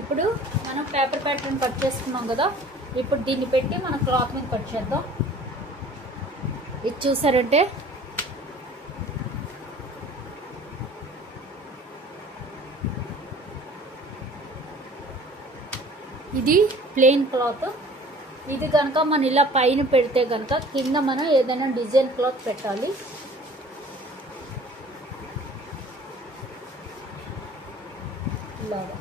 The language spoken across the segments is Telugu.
ఇప్పుడు మనం పేపర్ ప్యాటర్న్ కట్ చేసుకున్నాం కదా, ఇప్పుడు దీన్ని పెట్టి మన క్లాత్ మీద కట్ చేద్దాం. ఇది చూసారంటే ఇది ప్లెయిన్ క్లాత్. ఇది కనుక మనం ఇలా పైన పెడితే కనుక కింద మనం ఏదైనా డిజైన్ క్లాత్ పెట్టాలి. ఇలాగా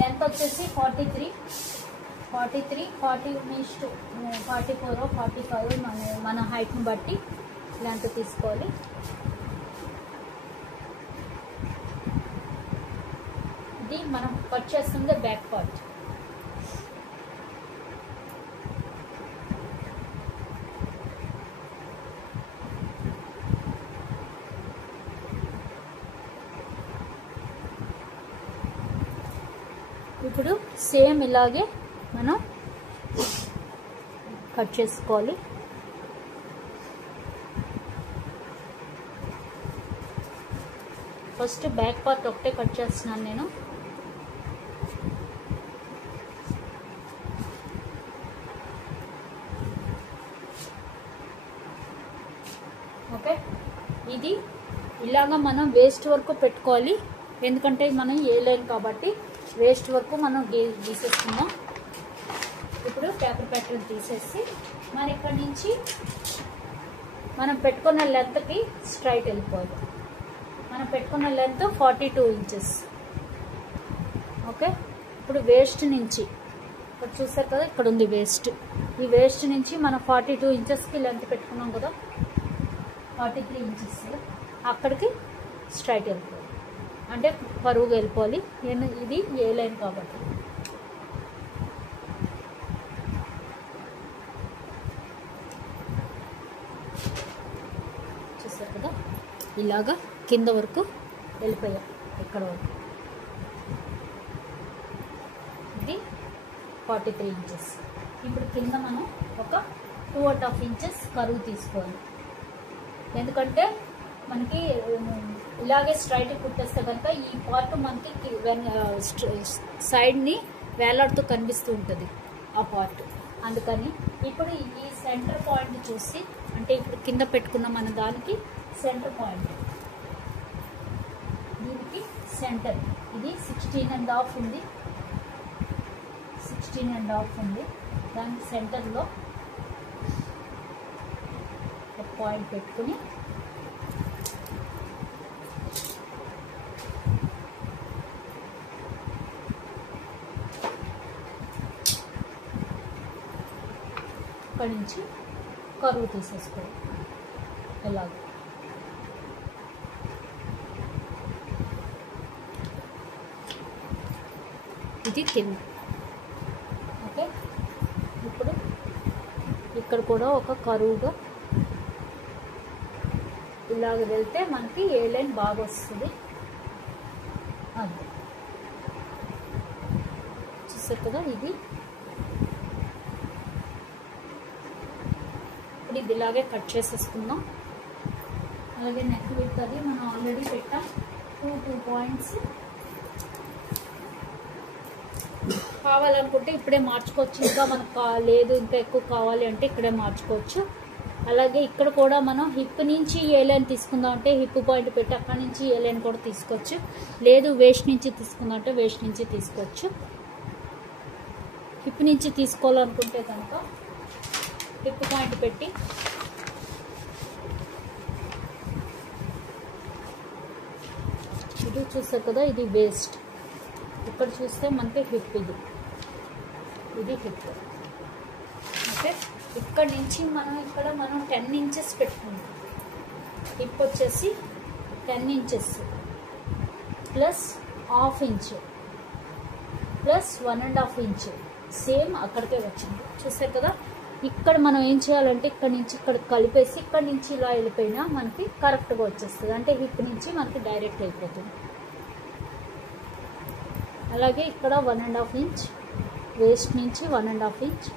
లెంత్ వచ్చేసి 43, 40 మీస్ట్ 44, 45 మన హైట్ని బట్టి లెంత్ తీసుకోవాలి. ఇది మనం కట్ చేస్తుంది బ్యాక్ పార్ట్. ఇప్పుడు సేమ్ ఇలాగే మనం కట్ చేసుకోవాలి. ఫస్ట్ బ్యాక్ పార్ట్ ఒకటే కట్ చేస్తున్నాను నేను. ఓకే, ఇది ఇలాగా మనం వేస్ట్ వరకు పెట్టుకోవాలి. ఎందుకంటే మనం ఏ లైన్ కాబట్టి వేస్ట్ వరకు మనం గీసేస్తున్నాం. ఇప్పుడు పేపర్ ప్యాటర్న్ తీసేసి మరి ఇక్కడ నుంచి మనం పెట్టుకున్న లెంత్కి స్ట్రైట్ వెళ్ళిపోవాలి. మనం పెట్టుకున్న లెంత్ 42 ఇంచెస్. ఓకే, ఇప్పుడు వేస్ట్ నుంచి ఇక్కడ చూసారు కదా, ఇక్కడ ఉంది వేస్ట్. ఈ వేస్ట్ నుంచి మనం 42 ఇంచెస్కి లెంత్ పెట్టుకున్నాం కదా, 43 ఇంచెస్. అక్కడికి స్ట్రైట్ వెళ్ళిపోవాలి, అంటే పరువుగా వెళ్ళిపోవాలి. ఇది ఏ లైన్ కాబట్టి. చూసారు కదా, ఇలాగా కింద వరకు వెళ్ళిపోయాం, ఇక్కడ వరకు. ఇది 43 ఇంచెస్. ఇప్పుడు కింద మనం ఒక 2.5 ఇంచెస్ కరువు తీసుకోవాలి. ఎందుకంటే మనకి ఇలాగే స్ట్రైట్ కుట్టేస్తే కనుక ఈ పార్ట్ మనకి సైడ్ని వేలాడుతూ కనిపిస్తూ ఉంటుంది ఆ పార్ట్. అందుకని ఇప్పుడు ఈ సెంటర్ పాయింట్ చూసి, అంటే ఇప్పుడు కింద పెట్టుకున్న మన దానికి సెంటర్ పాయింట్, దీనికి సెంటర్ ఇది 16.5 ఉంది, 16.5 ఉంది. దానికి సెంటర్లో ఒక పాయింట్ పెట్టుకుని ఇక్కడి నుంచి కరువు తీసేసుకోవాలి. ఎలాగ ఇది కింద. ఓకే, ఇప్పుడు ఇక్కడ కూడా ఒక కరువుగా ఇలాగ వెళ్తే మనకి ఏ లైన్ బాగా వస్తుంది. అది చూసారు కదా, ఇది ఇప్పుడు ఇది ఇలాగే కట్ చేసేసుకుందాం. అలాగే నెక్ విడ్త్ అది మనం ఆల్రెడీ పెట్టాం 2 పాయింట్స్. కావాలనుకుంటే ఇప్పుడే మార్చుకోవచ్చు, ఇంకా మనకు లేదు ఇంకా ఎక్కువ కావాలి అంటే ఇక్కడే మార్చుకోవచ్చు. అలాగే ఇక్కడ కూడా మనం హిప్ నుంచి ఏ లైన్ తీసుకుందాం అంటే హిప్ పాయింట్ పెట్టి అక్కడి నుంచి ఏ లైన్ కూడా తీసుకోవచ్చు. లేదు వేస్ట్ నుంచి తీసుకుందాం అంటే వేస్ట్ నుంచి తీసుకోవచ్చు. హిప్ నుంచి తీసుకోవాలనుకుంటే కనుక హిప్ పాయింట్ పెట్టి ఇది చూసారు కదా, ఇది వేస్ట్. ఇక్కడ చూస్తే మనకి హిప్, ఇది హిప్. ఓకే, ఇక్కడ నుంచి ఇక్కడ మనం 10 ఇంచెస్ పెట్టుకుంటాం. హిప్ వచ్చేసి 10 inches plus ½ inch plus 1.5 inch same అక్కడికే వచ్చింది. చూసారు కదా, ఇక్కడ మనం ఏం చేయాలంటే ఇక్కడ నుంచి ఇక్కడ కలిపేసి ఇక్కడ నుంచి ఇలా వెళ్ళిపోయినా మనకి కరెక్ట్గా వచ్చేస్తుంది. అంటే హిప్ నుంచి మనకి డైరెక్ట్ అయిపోతుంది. అలాగే ఇక్కడ 1.5 ఇంచ్ వేస్ట్ నుంచి 1.5 ఇంచ్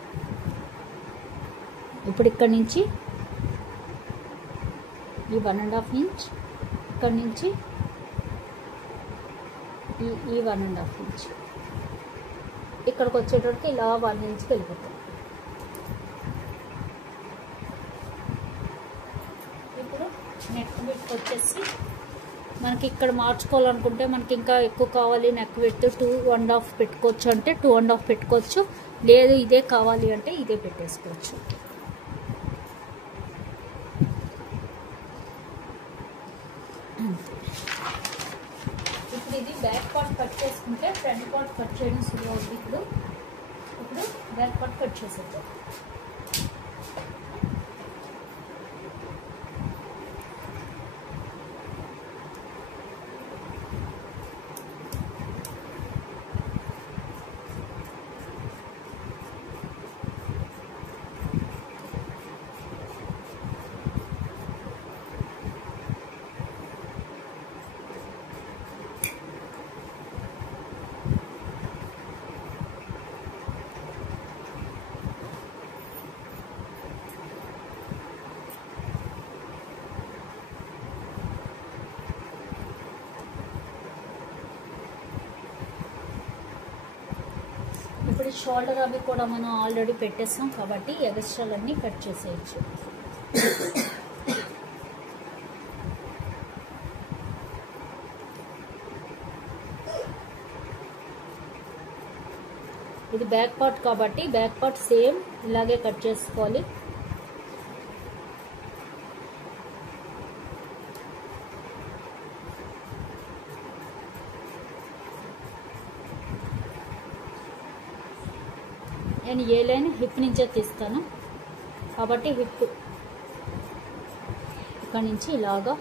ఇప్పుడు ఇక్కడ నుంచి ఈ 1.5 ఇంచ్, ఇక్కడ నుంచి ఈ 1.5 ఇంచ్, ఇక్కడికి వచ్చేటప్పటికి ఇలా 1 ఇంచ్కి వెళ్ళిపోతాం. ఇప్పుడు నెక్ విడ్త్ వచ్చేసి మనకి ఇక్కడ మార్చుకోవాలనుకుంటే మనకి ఇంకా ఎక్కువ కావాలి, నెక్ విడ్త్ 2.5 పెట్టుకోవచ్చు అంటే 2.5 పెట్టుకోవచ్చు, లేదు ఇదే కావాలి అంటే ఇదే పెట్టేసుకోవచ్చు. ఇప్పుడు ఇది బ్యాక్ పార్ట్ కట్ చేసుకుంటే ఫ్రంట్ పార్ట్ కట్ చేయడం సులువు అవుతుంది. ఇప్పుడు బ్యాక్ పార్ట్ కట్ చేసేద్దాం. ఇప్పుడు షోల్డర్ అవి కూడా మనం ఆల్రెడీ పెట్టేస్తాం కాబట్టి ఎగస్ట్రాలన్నీ కట్ చేసేయచ్చు. ఇది బ్యాక్ పార్ట్ కాబట్టి బ్యాక్ పార్ట్ సేమ్ ఇలాగే కట్ చేసుకోవాలి. నేను ఏ లైన్ హిప్ నుంచే తీస్తాను కాబట్టి హిప్ ఇక్కడ నుంచి ఇలాగా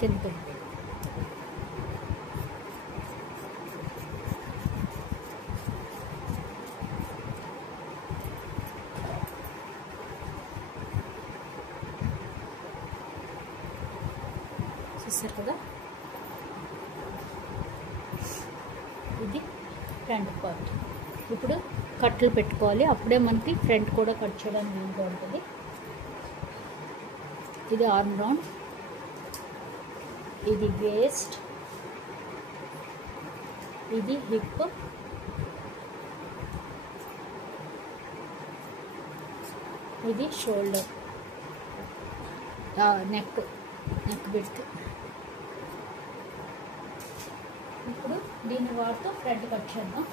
కింద చూసారు కదా. ఇది ఫ్రంట్ పార్ట్. ఇప్పుడు కట్లు పెట్టుకోవాలి, అప్పుడే మనకి ఫ్రంట్ కూడా కట్ చేయడానికి వీలుగా ఉంటుంది. ఇది ఆర్మ్ రౌండ్, ఇది వేస్ట్, ఇది హిప్, ఇది షోల్డర్, నెక్ విడ్త్. ఇప్పుడు దీని వాటితో ఫ్రంట్ కట్ చేద్దాం.